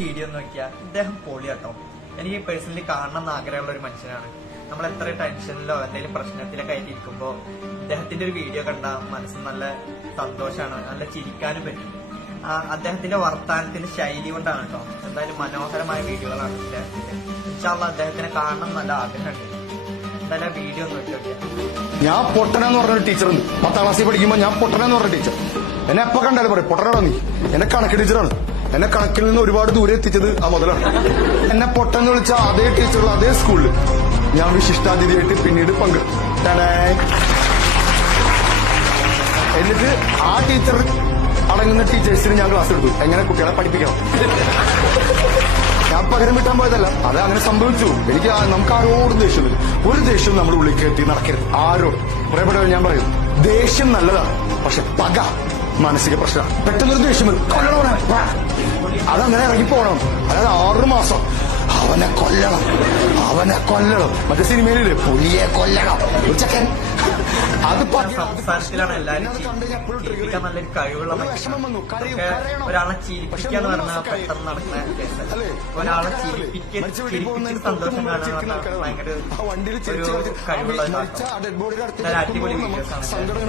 Video നോക്കിയാൽ ഇദ്ദേഹം പൊളിയാട്ടോ. എനിക്ക് പേഴ്സണലി കാണണം എന്ന് ആഗ്രഹമുള്ള ഒരു മനുഷ്യനാണ്. നമ്മൾ എത്ര ടെൻഷനിലോ എന്തെങ്കിലും പ്രശ്നത്തിലൊക്കെ ആയിട്ടിരിക്കുമ്പോ ഇദ്ദേഹത്തിന്റെ ഒരു വീഡിയോ കണ്ടാൽ മനസ്സിന് നല്ല സന്തോഷമാണ്, നല്ല ചിരിക്കാനും പറ്റും. അദ്ദേഹത്തിന്റെ വർത്താനത്തിന്റെ ശൈലി കൊണ്ടാണ് കേട്ടോ. എന്തായാലും മനോഹരമായ വീഡിയോകളാണ് ഇദ്ദേഹത്തിന്റെ. ഇൻഷാല്ലാ അദ്ദേഹത്തിനെ കാണണം നല്ല ആഗ്രഹമുണ്ട്. എന്തായാലും വീഡിയോ നോക്കിയൊക്കെ. ഞാൻ പൊട്ടനെന്ന് പറഞ്ഞൊരു ടീച്ചറുണ്ട്. 10ാം ക്ലാസ്സിൽ പഠിക്കുമ്പോൾ ഞാൻ പൊട്ടനെന്ന് പറഞ്ഞ ടീച്ചർ എന്നെ എപ്പോ കണ്ടാലും പറയും പൊട്ടനാണോ നീ. എന്നെ കണക്ക് ടീച്ചറാണ്. എന്നെ കണക്കിൽ നിന്ന് ഒരുപാട് ദൂരെ എത്തിച്ചത് ആ മുതലാണ്. എന്നെ പൊട്ടെന്ന് വിളിച്ച അതേ ടീച്ചറുള്ള അതേ സ്കൂളിൽ ഞാൻ വിശിഷ്ടാതിഥിയായിട്ട് പിന്നീട് പങ്കെടുത്തു. എന്നിട്ട് ആ ടീച്ചർ അടങ്ങുന്ന ടീച്ചേഴ്സിന് ഞാൻ ക്ലാസ് എടുത്തു എങ്ങനെ കുട്ടികളെ പഠിപ്പിക്കണം. ഞാൻ പകരം വിട്ടാൻ പോയതല്ല, അത് അങ്ങനെ സംഭവിച്ചു. നമുക്ക് ആരോടും ദേഷ്യം വരും. ഒരു ദേഷ്യവും നമ്മുടെ ഉള്ളിൽ കയറ്റി നടക്കരുത് ആരോടും. പ്രിയപ്പെട്ടവർ, ഞാൻ പറയും ദേഷ്യം നല്ലതാണ്, പക്ഷെ പക മാനസിക പ്രശ്നമാണ്. പെട്ടെന്നൊരു ദേഷ്യം വരും, കൊല്ലണം, അതങ്ങനെ ഇറങ്ങിപ്പോണം. അതായത് 6 മാസം അവനെ കൊല്ലണം. മറ്റേ സിനിമയിലില്ലേ പുലിയെ കൊല്ലണം ഉച്ചക്കൻ. അത് സംസാരത്തിലാണ് എല്ലാവരും ചിരിപ്പിക്കാൻ നല്ലൊരു കഴിവുള്ള ഒരാളെ ചിരിപ്പിക്കാന്ന് പറഞ്ഞാൽ പെട്ടെന്ന് നടക്കുന്ന കേസല്ല. ഒരാളെ ചിരിപ്പിച്ച് സന്തോഷം കാണാന്ന് പറഞ്ഞാൽ ഭയങ്കര ഒരു കഴിവുള്ള അടിപൊളി വീഡിയോസ് ആണ്.